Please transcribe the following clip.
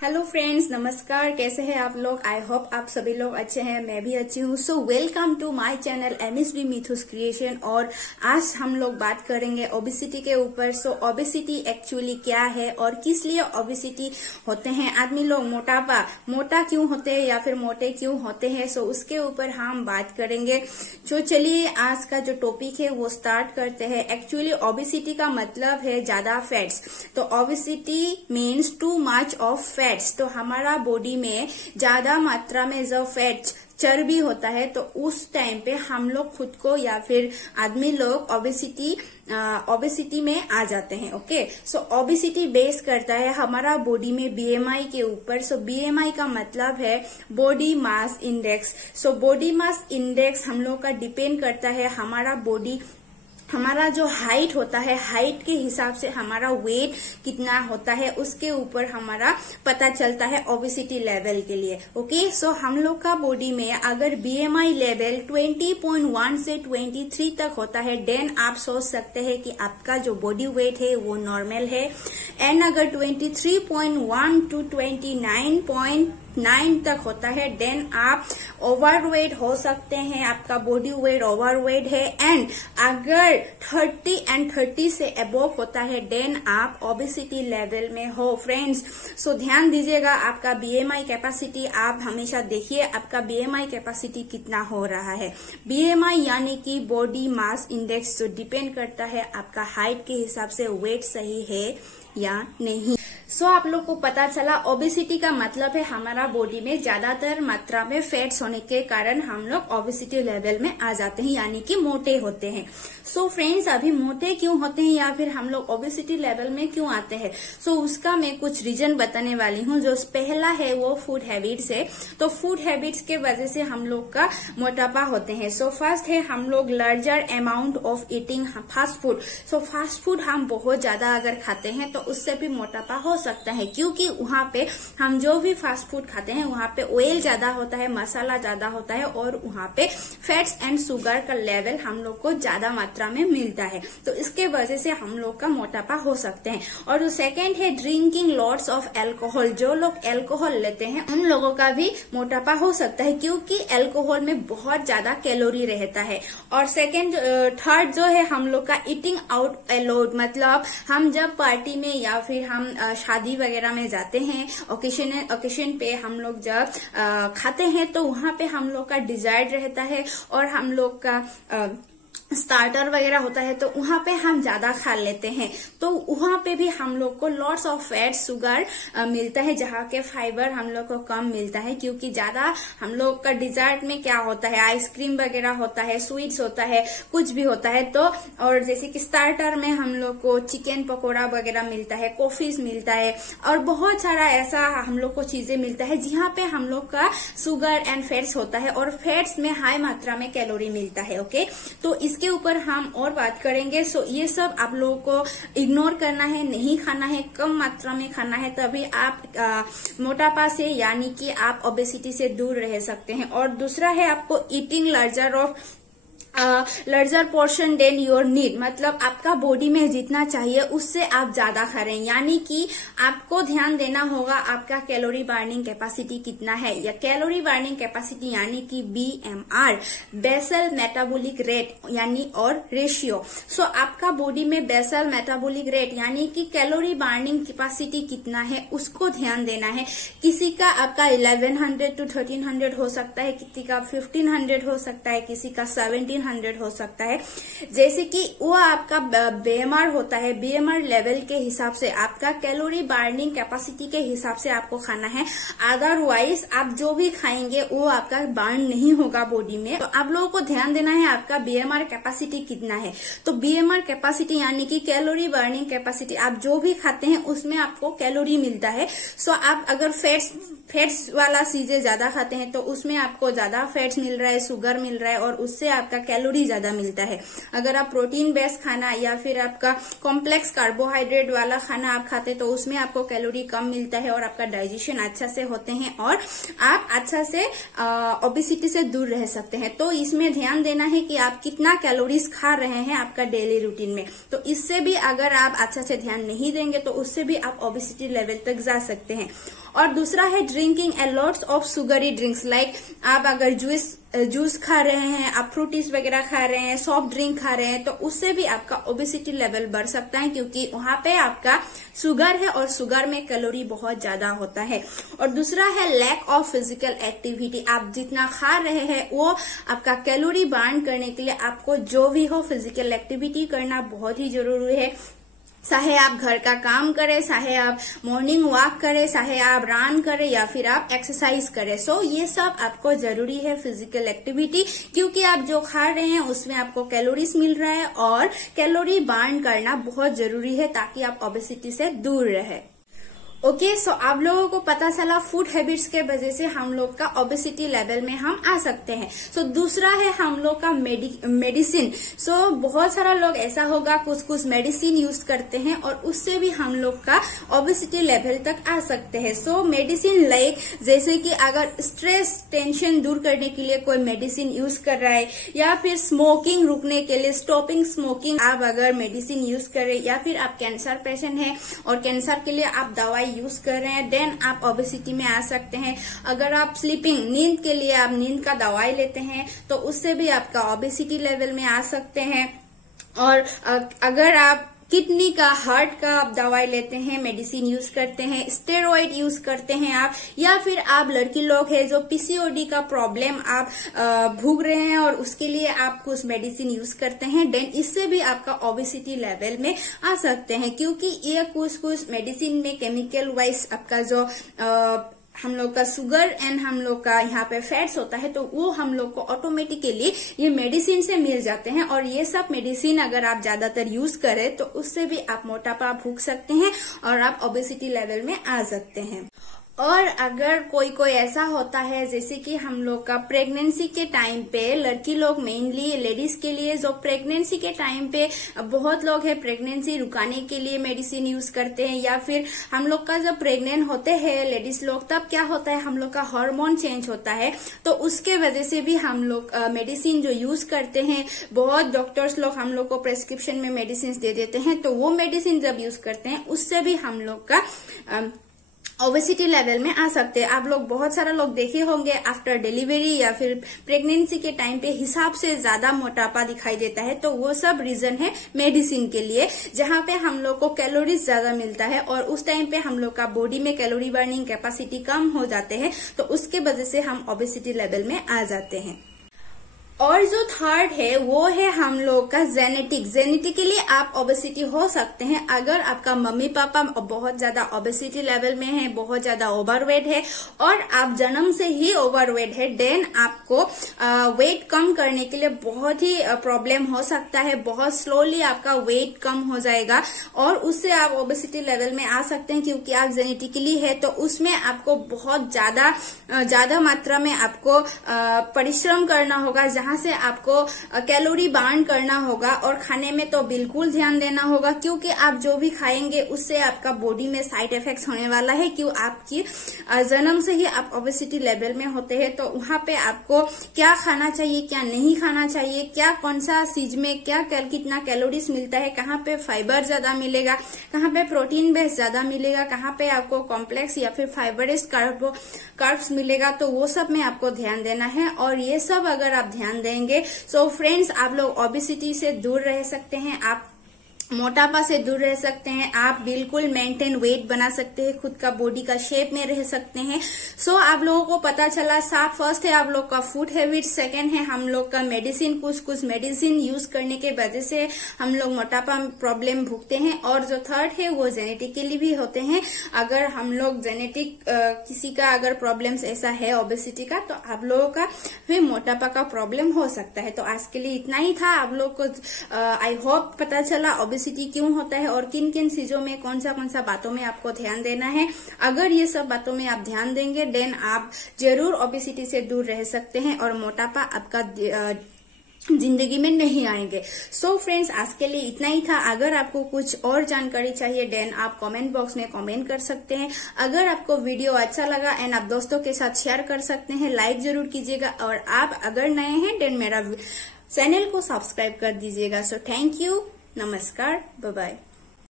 Hello friends, नमस्कार। कैसे हैं आप लोग? आई होप आप सभी लोग अच्छे हैं, मैं भी अच्छी हूँ। So welcome to my channel MSB Mithu's creation. और आज हम लोग बात करेंगे ओबेसिटी के ऊपर। सो ओबेसिटी एक्चुअली क्या है और किस लिए ओबेसिटी होते हैं आदमी लोग? मोटा क्यों होते हैं या फिर मोटे क्यों होते हैं? सो उसके ऊपर हम बात करेंगे। तो चलिए आज का जो टॉपिक है वो स्टार्ट करते हैं। एक्चुअली ओबेसिटी का मतलब है ज्यादा फैट्स। तो obesity means too much of fat. तो हमारा बॉडी में ज्यादा मात्रा में जब फैट्स चर्बी होता है तो उस टाइम पे हम लोग खुद को या फिर आदमी लोग ओबेसिटी में आ जाते हैं। ओके, सो ओबेसिटी बेस करता है हमारा बॉडी में बीएमआई के ऊपर। सो बीएमआई का मतलब है body mass index. So body mass index हम लोग का डिपेंड करता है हमारा जो हाइट होता है, हाइट के हिसाब से हमारा वेट कितना होता है उसके ऊपर हमारा पता चलता है ओबेसिटी लेवल के लिए। ओके, सो हम लोग का बॉडी में अगर बीएमआई लेवल 20.1 से 23 तक होता है देन आप सोच सकते हैं कि आपका जो बॉडी वेट है वो नॉर्मल है। एंड अगर 23.1 टू 29.9 तक होता है देन आप ओवरवेट हो सकते हैं, आपका बॉडी वेट ओवरवेट है। एंड अगर 30 से अबोव होता है देन आप ओबेसिटी लेवल में हो। फ्रेंड्स, सो ध्यान दीजिएगा, आपका बीएमआई कैपेसिटी आप हमेशा देखिए आपका बीएमआई कैपेसिटी कितना हो रहा है। बीएमआई यानी कि बॉडी मास इंडेक्स, जो डिपेंड करता है आपका हाइट के हिसाब से वेट सही है या नहीं। सो आप लोग को पता चला ओबेसिटी का मतलब है हमारा बॉडी में ज्यादातर मात्रा में फैट्स होने के कारण हम लोग ओबेसिटी लेवल में आ जाते हैं, यानी कि मोटे होते हैं। सो फ्रेंड्स, अभी मोटे क्यों होते हैं या फिर हम लोग ओबेसिटी लेवल में क्यों आते हैं? सो उसका मैं कुछ रीजन बताने वाली हूँ। जो पहला है वो फूड हैबिट्स है। तो फूड हैबिट्स के वजह से हम लोग का मोटापा होते हैं। सो फर्स्ट है हम लोग larger amount of eating fast food. So fast food हम बहुत ज्यादा अगर खाते हैं तो उससे भी मोटापा हो सकता है, क्योंकि वहाँ पे हम जो भी फास्ट फूड खाते हैं वहाँ पे ऑयल ज्यादा होता है, मसाला ज्यादा होता है और वहाँ पे फैट्स एंड शुगर का लेवल हम लोग को ज्यादा मात्रा में मिलता है। तो इसके वजह से हम लोग का मोटापा हो सकते हैं। और जो सेकेंड है ड्रिंकिंग लॉट्स ऑफ एल्कोहल। जो लोग एल्कोहल लेते हैं उन लोगों का भी मोटापा हो सकता है, क्योंकि एल्कोहल में बहुत ज्यादा कैलोरी रहता है। और थर्ड जो है हम लोग का ईटिंग आउट अलाउड, मतलब हम जब पार्टी में या फिर हम शादी वगैरह में जाते हैं, ओकेशन पे हम लोग जब खाते हैं तो वहाँ पे हम लोग का डिजायर रहता है और हम लोग का स्टार्टर वगैरह होता है तो वहाँ पे हम ज्यादा खा लेते हैं। तो वहाँ पे भी हम लोग को लॉट्स ऑफ फैट शुगर मिलता है, जहाँ के फाइबर हम लोग को कम मिलता है, क्योंकि ज्यादा हम लोग का डिजर्ट में क्या होता है, आइसक्रीम वगैरह होता है, स्वीट्स होता है, कुछ भी होता है। तो और जैसे कि स्टार्टर में हम लोग को चिकन पकौड़ा वगैरह मिलता है, कॉफीज मिलता है और बहुत सारा ऐसा हम लोग को चीजें मिलता है जहाँ पे हम लोग का शुगर एंड फैट्स होता है और फैट्स में हाई मात्रा में कैलोरी मिलता है। ओके, तो इसके ऊपर हम और बात करेंगे। सो ये सब आप लोगों को इग्नोर करना है, नहीं खाना है, कम मात्रा में खाना है, तभी आप मोटापा से यानी कि आप ओबेसिटी से दूर रह सकते हैं। और दूसरा है आपको eating larger portion than your need, मतलब आपका बॉडी में जितना चाहिए उससे आप ज्यादा खा रहे हैं, यानी कि आपको ध्यान देना होगा आपका कैलोरी बर्निंग कैपेसिटी कितना है। या कैलोरी बर्निंग कैपेसिटी यानी कि BMR, बेसल मेटाबॉलिक रेट यानी और रेशियो। सो आपका बॉडी में बेसल मेटाबॉलिक रेट यानी कि कैलोरी बर्निंग कैपेसिटी कितना है उसको ध्यान देना है। किसी का आपका 1100 to 1300 हो सकता है, किसी का 1500 हो सकता है, किसी का 1700 हो सकता है। जैसे कि वो आपका बीएमआर होता है, बीएमआर लेवल के हिसाब से आपका कैलोरी बर्निंग कैपेसिटी के हिसाब से आपको खाना है। अदरवाइज आप जो भी खाएंगे वो आपका बर्न नहीं होगा बॉडी में। तो आप लोगों को ध्यान देना है आपका बीएमआर कैपेसिटी कितना है। तो बीएमआर कैपेसिटी यानी कि कैलोरी बर्निंग कैपेसिटी, आप जो भी खाते हैं उसमें आपको कैलोरी मिलता है। सो आप अगर फैट्स वाला चीजें ज्यादा खाते हैं तो उसमें आपको ज्यादा फैट्स मिल रहा है, शुगर मिल रहा है और उससे आपका कैलोरी ज्यादा मिलता है। अगर आप प्रोटीन बेस्ड खाना या फिर आपका कॉम्प्लेक्स कार्बोहाइड्रेट वाला खाना आप खाते तो उसमें आपको कैलोरी कम मिलता है और आपका डाइजेशन अच्छा से होते हैं और आप अच्छा से ओबेसिटी से दूर रह सकते हैं। तो इसमें ध्यान देना है कि आप कितना कैलोरीज खा रहे हैं आपका डेली रूटीन में। तो इससे भी अगर आप अच्छा से ध्यान नहीं देंगे तो उससे भी आप ओबेसिटी लेवल तक जा सकते हैं। और दूसरा है drinking a lots of sugary drinks, like आप अगर जूस खा रहे हैं, आप फ्रूटीज वगैरह खा रहे हैं, सॉफ्ट ड्रिंक खा रहे हैं, तो उससे भी आपका ओबेसिटी लेवल बढ़ सकता है, क्योंकि वहां पे आपका शुगर है और शुगर में कैलोरी बहुत ज्यादा होता है। और दूसरा है लैक ऑफ फिजिकल एक्टिविटी, आप जितना खा रहे हैं वो आपका कैलोरी बर्न करने के लिए आपको जो भी हो फिजिकल एक्टिविटी करना बहुत ही जरूरी है। चाहे आप घर का काम करें, चाहे आप मॉर्निंग वॉक करें, चाहे आप रन करें या फिर आप एक्सरसाइज करें, सो ये सब आपको जरूरी है फिजिकल एक्टिविटी, क्योंकि आप जो खा रहे हैं उसमें आपको कैलोरीज मिल रहा है और कैलोरी बर्न करना बहुत जरूरी है ताकि आप ओबेसिटी से दूर रहे। ओके, सो आप लोगों को पता चला फूड हैबिट्स के वजह से हम लोग का ओबेसिटी लेवल में हम आ सकते हैं। सो दूसरा है हम लोग का मेडिसिन। सो बहुत सारा लोग ऐसा होगा कुछ मेडिसिन यूज करते हैं और उससे भी हम लोग का ओबेसिटी लेवल तक आ सकते हैं। सो मेडिसिन लाइक जैसे कि अगर स्ट्रेस टेंशन दूर करने के लिए कोई मेडिसिन यूज कर रहा है, या फिर स्मोकिंग रुकने के लिए स्टॉपिंग स्मोकिंग आप अगर मेडिसिन यूज करें, या फिर आप कैंसर पेशेंट हैं और कैंसर के लिए आप दवाई यूज कर रहे हैं, देन आप ओबेसिटी में आ सकते हैं। अगर आप स्लीपिंग नींद के लिए आप नींद का दवाई लेते हैं तो उससे भी आपका ओबेसिटी लेवल में आ सकते हैं। और अगर आप किडनी का हार्ट का आप दवाई लेते हैं, मेडिसिन यूज करते हैं, स्टेरॉइड यूज करते हैं आप, या फिर आप लड़की लोग हैं जो पीसीओडी का प्रॉब्लम आप भोग रहे हैं और उसके लिए आप कुछ मेडिसिन यूज करते हैं, देन इससे भी आपका ओबेसिटी लेवल में आ सकते हैं, क्योंकि ये कुछ मेडिसिन में केमिकल वाइज आपका जो हम लोग का शुगर एंड हम लोग का यहाँ पे फैट्स होता है, तो वो हम लोग को ऑटोमेटिकली ये मेडिसिन से मिल जाते हैं। और ये सब मेडिसिन अगर आप ज्यादातर यूज करें तो उससे भी आप मोटापा भूग सकते हैं और आप ओबेसिटी लेवल में आ सकते हैं। और अगर कोई ऐसा होता है जैसे कि हम लोग का प्रेगनेंसी के टाइम पे, लड़की लोग मेनली लेडीज के लिए जो प्रेगनेंसी के टाइम पे बहुत लोग हैं प्रेगनेंसी रुकाने के लिए मेडिसिन यूज करते हैं, या फिर हम लोग का जब प्रेग्नेंट होते हैं लेडीज लोग तब क्या होता है हम लोग का हार्मोन चेंज होता है, तो उसके वजह से भी हम लोग मेडिसिन जो यूज करते हैं, बहुत डॉक्टर्स लोग हम लोग को प्रेस्क्रिप्शन में मेडिसिन दे देते हैं, तो वो मेडिसिन जब यूज करते हैं उससे भी हम लोग का ओबेसिटी लेवल में आ सकते हैं। आप लोग बहुत सारा लोग देखे होंगे आफ्टर डिलीवरी या फिर प्रेगनेंसी के टाइम पे हिसाब से ज्यादा मोटापा दिखाई देता है, तो वो सब रीजन है मेडिसिन के लिए, जहां पे हम लोग को कैलोरीज ज्यादा मिलता है और उस टाइम पे हम लोग का बॉडी में कैलोरी बर्निंग कैपेसिटी कम हो जाते हैं, तो उसके वजह से हम ओबेसिटी लेवल में आ जाते हैं। और जो थर्ड है वो है हम लोग का जेनेटिकली आप ओबेसिटी हो सकते हैं। अगर आपका मम्मी पापा बहुत ज्यादा ओबेसिटी लेवल में है, बहुत ज्यादा ओवरवेट है और आप जन्म से ही ओवरवेट है, देन आपको वेट कम करने के लिए बहुत ही प्रॉब्लम हो सकता है। बहुत स्लोली आपका वेट कम हो जाएगा और उससे आप ओबेसिटी लेवल में आ सकते हैं, क्योंकि आप जेनेटिकली है तो उसमें आपको बहुत ज्यादा मात्रा में आपको परिश्रम करना होगा, जहां से आपको कैलोरी बर्न करना होगा और खाने में तो बिल्कुल ध्यान देना होगा, क्योंकि आप जो भी खाएंगे उससे आपका बॉडी में साइड इफेक्ट्स होने वाला है। क्यों आपकी जन्म से ही आप ओबेसिटी लेवल में होते हैं, तो वहां पे आपको क्या खाना चाहिए, क्या नहीं खाना चाहिए, क्या कौन सा चीज में क्या कितना कैलोरीज मिलता है, कहाँ पे फाइबर ज्यादा मिलेगा, कहाँ पे प्रोटीन बेस ज्यादा मिलेगा, कहाँ पे आपको कॉम्प्लेक्स या फिर फाइबरेस्ट कार्ब्स मिलेगा, तो वो सब में आपको ध्यान देना है। और ये सब अगर आप ध्यान देंगे सो फ्रेंड्स आप लोग ओबेसिटी से दूर रह सकते हैं, आप मोटापा से दूर रह सकते हैं, आप बिल्कुल मेंटेन वेट बना सकते हैं, खुद का बॉडी का शेप में रह सकते हैं। सो आप लोगों को पता चला फर्स्ट है आप लोग का फूड हैबिट, सेकंड है हम लोग का मेडिसिन, कुछ मेडिसिन यूज करने के वजह से हम लोग मोटापा प्रॉब्लम भुगते हैं, और जो थर्ड है वो जेनेटिकली भी होते हैं। अगर हम लोग जेनेटिक किसी का अगर प्रॉब्लम्स ऐसा है ओबेसिटी का, तो आप लोगों का भी मोटापा का प्रॉब्लम हो सकता है। तो आज के लिए इतना ही था। आप लोग को आई होप पता चला ओबेसिटी क्यों होता है और किन किन चीजों में कौन सा बातों में आपको ध्यान देना है। अगर ये सब बातों में आप ध्यान देंगे देन आप जरूर ओबेसिटी से दूर रह सकते हैं और मोटापा आपका जिंदगी में नहीं आएंगे। सो फ्रेंड्स आज के लिए इतना ही था। अगर आपको कुछ और जानकारी चाहिए देन आप कमेंट बॉक्स में कमेंट कर सकते हैं। अगर आपको वीडियो अच्छा लगा एंड आप दोस्तों के साथ शेयर कर सकते हैं, लाइक जरूर कीजिएगा, और आप अगर नए हैं देन मेरा चैनल को सब्सक्राइब कर दीजिएगा। सो थैंक यू, नमस्कार, बाय बाय।